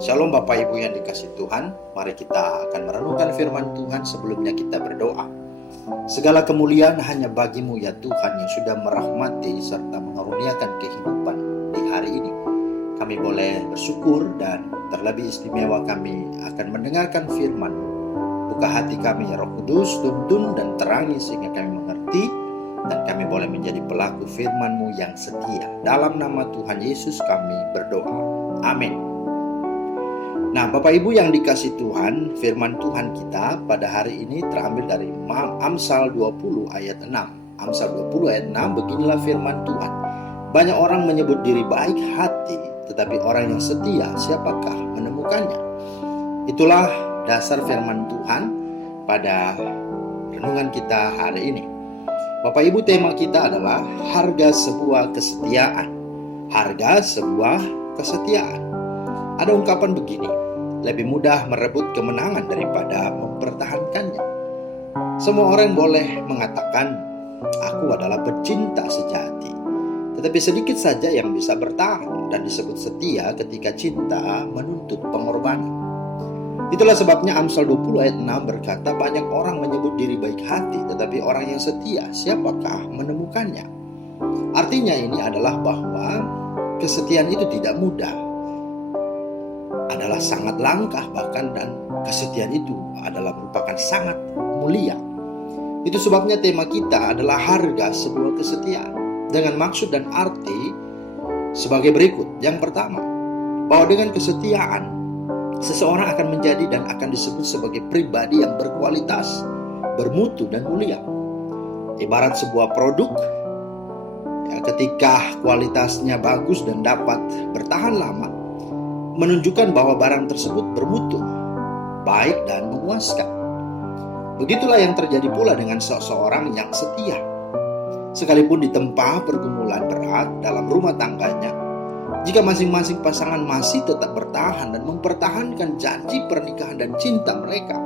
Shalom Bapak Ibu yang dikasih Tuhan. Mari kita akan merenungkan firman Tuhan sebelumnya kita berdoa. Segala kemuliaan hanya bagimu ya Tuhan yang sudah merahmati serta mengaruniakan kehidupan di hari ini. Kami boleh bersyukur dan terlebih istimewa kami akan mendengarkan firman. Buka hati kami ya Roh Kudus, tuntun dan terangi sehingga kami mengerti dan kami boleh menjadi pelaku firman-Mu yang setia. Dalam nama Tuhan Yesus kami berdoa. Amin. Nah, Bapak Ibu yang dikasih Tuhan, firman Tuhan kita pada hari ini terambil dari Amsal 20 ayat 6. Amsal 20 ayat 6, beginilah firman Tuhan. Banyak orang menyebut diri baik hati, tetapi orang yang setia, siapakah menemukannya? Itulah dasar firman Tuhan pada renungan kita hari ini. Bapak Ibu, tema kita adalah harga sebuah kesetiaan. Harga sebuah kesetiaan. Ada ungkapan begini, lebih mudah merebut kemenangan daripada mempertahankannya. Semua orang boleh mengatakan, aku adalah pecinta sejati. Tetapi sedikit saja yang bisa bertahan dan disebut setia ketika cinta menuntut pengorbanan. Itulah sebabnya Amsal 20 ayat 6 berkata, banyak orang menyebut diri baik hati, tetapi orang yang setia, siapakah menemukannya? Artinya ini adalah bahwa kesetiaan itu tidak mudah, adalah sangat langka bahkan, dan kesetiaan itu adalah merupakan sangat mulia. Itu sebabnya tema kita adalah harga sebuah kesetiaan, dengan maksud dan arti sebagai berikut. Yang pertama, bahwa dengan kesetiaan seseorang akan menjadi dan akan disebut sebagai pribadi yang berkualitas, bermutu dan mulia. Ibarat sebuah produk, ketika kualitasnya bagus dan dapat bertahan lama, menunjukkan bahwa barang tersebut bermutu, baik dan memuaskan. Begitulah yang terjadi pula dengan seseorang yang setia. Sekalipun ditempa pergumulan berat dalam rumah tangganya, jika masing-masing pasangan masih tetap bertahan dan mempertahankan janji pernikahan dan cinta mereka,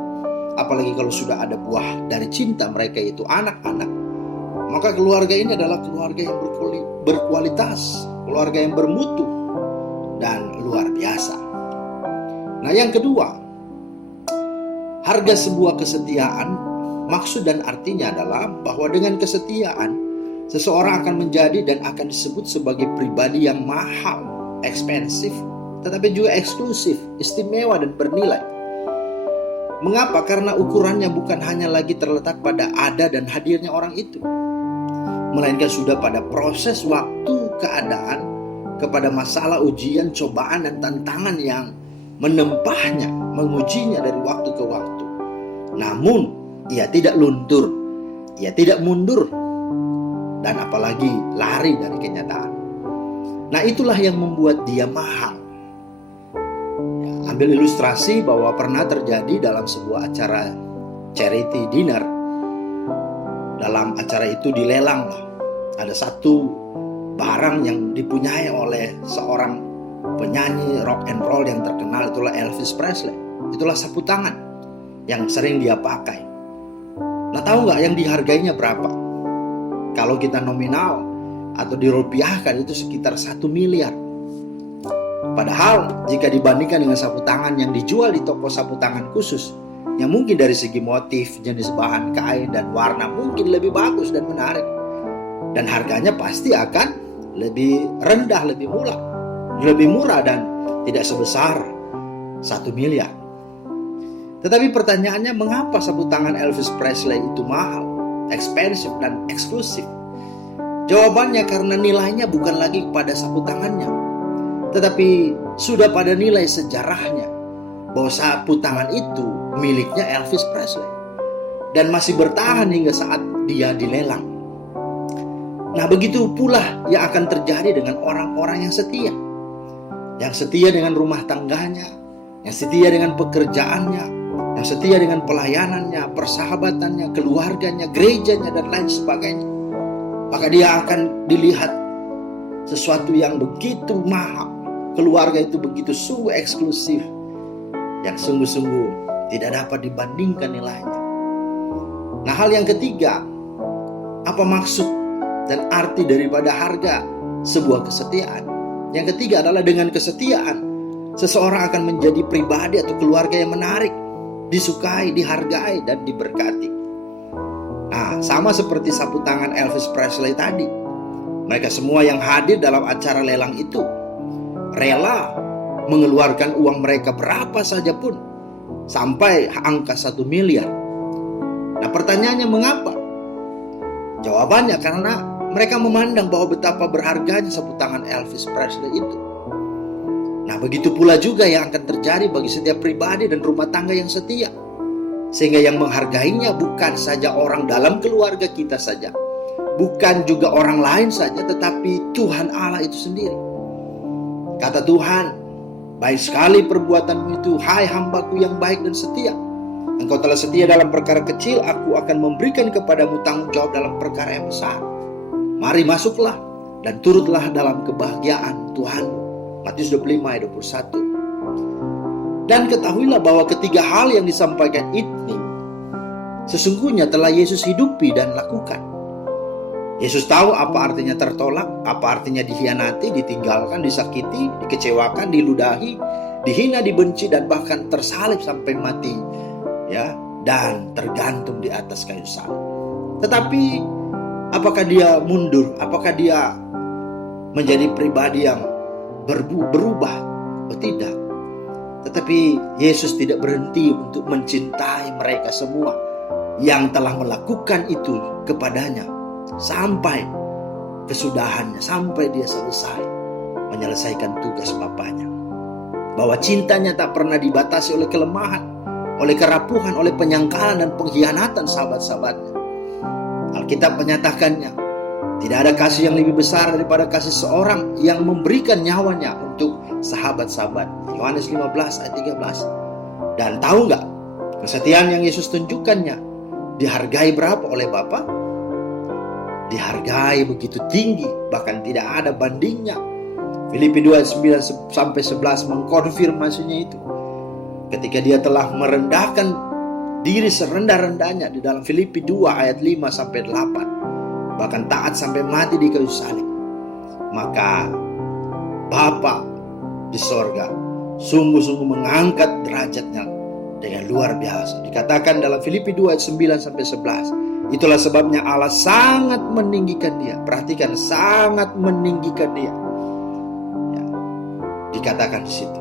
apalagi kalau sudah ada buah dari cinta mereka yaitu anak-anak, maka keluarga ini adalah keluarga yang berkualitas, keluarga yang bermutu dan luar biasa. Nah, yang kedua, harga sebuah kesetiaan, maksud dan artinya adalah bahwa dengan kesetiaan seseorang akan menjadi dan akan disebut sebagai pribadi yang mahal, ekspensif, tetapi juga eksklusif, istimewa dan bernilai. Mengapa? Karena ukurannya bukan hanya lagi terletak pada ada dan hadirnya orang itu, melainkan sudah pada proses waktu, keadaan, kepada masalah, ujian, cobaan, dan tantangan yang menempahnya, mengujinya dari waktu ke waktu. Namun, ia tidak luntur, ia tidak mundur, dan apalagi lari dari kenyataan. Nah, itulah yang membuat dia mahal. Ambil ilustrasi bahwa pernah terjadi dalam sebuah acara charity dinner. Dalam acara itu dilelang, ada satu barang yang dipunyai oleh seorang penyanyi rock and roll yang terkenal, itulah Elvis Presley. Itulah sapu tangan yang sering dia pakai. Nah, tahu nggak yang dihargainya berapa? Kalau kita nominal atau dirupiahkan itu sekitar 1 miliar. Padahal jika dibandingkan dengan sapu tangan yang dijual di toko sapu tangan khusus, yang mungkin dari segi motif, jenis bahan kain dan warna mungkin lebih bagus dan menarik, dan harganya pasti akan lebih rendah, lebih murah dan tidak sebesar 1 miliar. Tetapi pertanyaannya, mengapa sapu tangan Elvis Presley itu mahal, ekspensif dan eksklusif? Jawabannya karena nilainya bukan lagi pada sapu tangannya, tetapi sudah pada nilai sejarahnya, bahwa sapu tangan itu miliknya Elvis Presley dan masih bertahan hingga saat dia dilelang. Nah, begitu pula yang akan terjadi dengan orang-orang yang setia. Yang setia dengan rumah tangganya, yang setia dengan pekerjaannya, yang setia dengan pelayanannya, persahabatannya, keluarganya, gerejanya, dan lain sebagainya. Maka dia akan dilihat sesuatu yang begitu mahal. Keluarga itu begitu sungguh eksklusif, yang sungguh-sungguh tidak dapat dibandingkan nilainya. Nah, hal yang ketiga, apa maksud dan arti daripada harga sebuah kesetiaan? Yang ketiga adalah dengan kesetiaan seseorang akan menjadi pribadi atau keluarga yang menarik, disukai, dihargai, dan diberkati. Nah, sama seperti sapu tangan Elvis Presley tadi. Mereka semua yang hadir dalam acara lelang itu rela mengeluarkan uang mereka berapa saja pun, sampai angka 1 miliar. Nah, pertanyaannya mengapa? Jawabannya karena mereka memandang bahwa betapa berharganya sapu tangan Elvis Presley itu. Nah, begitu pula juga yang akan terjadi bagi setiap pribadi dan rumah tangga yang setia. Sehingga yang menghargainya bukan saja orang dalam keluarga kita saja, bukan juga orang lain saja, tetapi Tuhan Allah itu sendiri. Kata Tuhan, baik sekali perbuatanmu itu, hai hambaku yang baik dan setia. Engkau telah setia dalam perkara kecil, aku akan memberikan kepadamu tanggung jawab dalam perkara yang besar. Mari masuklah dan turutlah dalam kebahagiaan Tuhanmu. Matius 25 ayat 21. Dan ketahuilah bahwa ketiga hal yang disampaikan ini sesungguhnya telah Yesus hidupi dan lakukan. Yesus tahu apa artinya tertolak, apa artinya dikhianati, ditinggalkan, disakiti, dikecewakan, diludahi, dihina, dibenci, dan bahkan tersalib sampai mati, ya, dan tergantung di atas kayu salib. Tetapi apakah dia mundur? Apakah dia menjadi pribadi yang berubah? Oh, tidak. Tetapi Yesus tidak berhenti untuk mencintai mereka semua yang telah melakukan itu kepadanya sampai kesudahannya, sampai dia selesai menyelesaikan tugas Bapaknya. Bahwa cintanya tak pernah dibatasi oleh kelemahan, oleh kerapuhan, oleh penyangkalan dan pengkhianatan sahabat-sahabatnya. Alkitab menyatakannya, tidak ada kasih yang lebih besar daripada kasih seorang yang memberikan nyawanya untuk sahabat-sahabat. Yohanes 15 ayat 13. Dan tahu nggak, kesetiaan yang Yesus tunjukkannya dihargai berapa oleh Bapa? Dihargai begitu tinggi, bahkan tidak ada bandingnya. Filipi 2 ayat 9 sampai 11 mengkonfirmasinya itu. Ketika dia telah merendahkan diri serendah-rendahnya di dalam Filipi 2 ayat 5 sampai 8, bahkan taat sampai mati di kayu salib, maka Bapa di sorga sungguh-sungguh mengangkat derajatnya dengan luar biasa. Dikatakan dalam Filipi 2 ayat 9 sampai 11, itulah sebabnya Allah sangat meninggikan dia. Perhatikan, sangat meninggikan dia, ya, dikatakan di situ.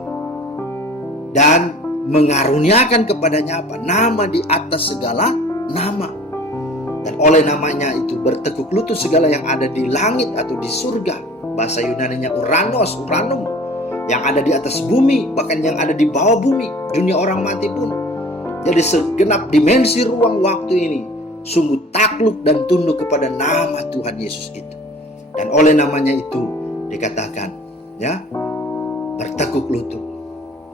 Dan mengaruniakan kepadanya apa? Nama di atas segala nama. Dan oleh namanya itu bertekuk lutut segala yang ada di langit atau di surga. Bahasa Yunaninya Uranos, Uranum. Yang ada di atas bumi, bahkan yang ada di bawah bumi, dunia orang mati pun. Jadi segenap dimensi ruang waktu ini sungguh takluk dan tunduk kepada nama Tuhan Yesus itu. Dan oleh namanya itu dikatakan, ya, bertekuk lutut.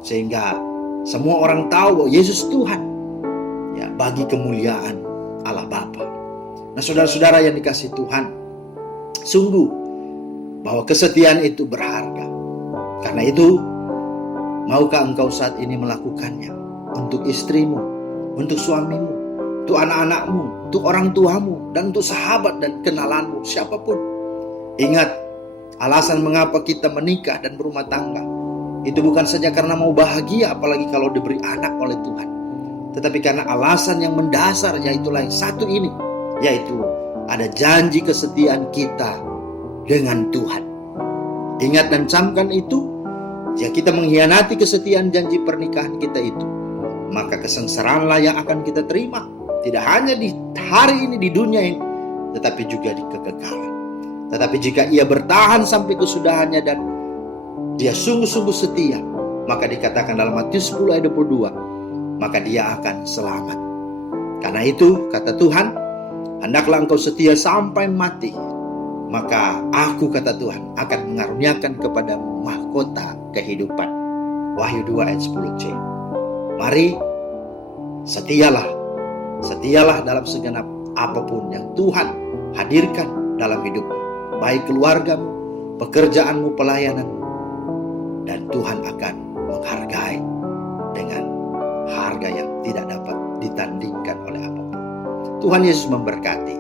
Sehingga semua orang tahu bahwa Yesus Tuhan, ya, bagi kemuliaan Allah Bapa. Nah, saudara-saudara yang dikasihi Tuhan, sungguh bahwa kesetiaan itu berharga. Karena itu, maukah engkau saat ini melakukannya untuk istrimu, untuk suamimu, untuk anak-anakmu, untuk orang tuamu, dan untuk sahabat dan kenalanmu, siapapun. Ingat, alasan mengapa kita menikah dan berumah tangga itu bukan saja karena mau bahagia, apalagi kalau diberi anak oleh Tuhan, tetapi karena alasan yang mendasar, yaitulah yang satu ini, yaitu ada janji kesetiaan kita dengan Tuhan. Ingat dan camkan itu, jika kita mengkhianati kesetiaan janji pernikahan kita itu, maka kesengsaraanlah yang akan kita terima, tidak hanya di hari ini, di dunia ini, tetapi juga di kekekalan. Tetapi jika ia bertahan sampai kesudahannya dan dia sungguh-sungguh setia, maka dikatakan dalam Matius 10 ayat 22, maka dia akan selamat. Karena itu, kata Tuhan, hendaklah engkau setia sampai mati, maka aku, kata Tuhan, akan mengaruniakan kepadamu mahkota kehidupan. Wahyu 2 ayat 10c. Mari, setialah dalam segenap apapun yang Tuhan hadirkan dalam hidupmu, baik keluargamu, pekerjaanmu, pelayananmu, dan Tuhan akan menghargai dengan harga yang tidak dapat ditandingkan oleh apapun. Tuhan Yesus memberkati.